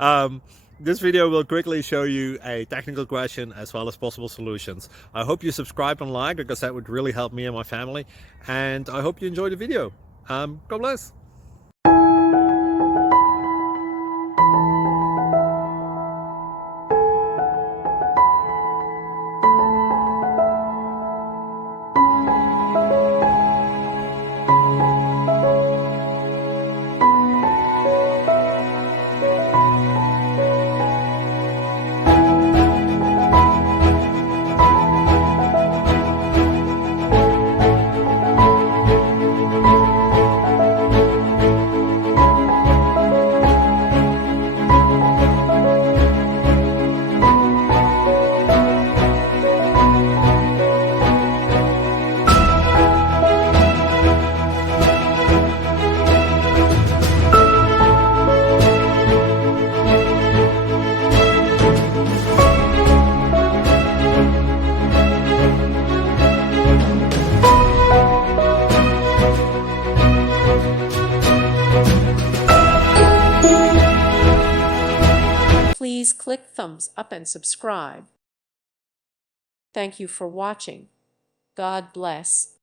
um, this video will quickly show you a technical question as well as possible solutions. I hope you subscribe and like, because that would really help me and my family. And I hope you enjoy the video. God bless. Please click thumbs up and subscribe. Thank you for watching. God bless.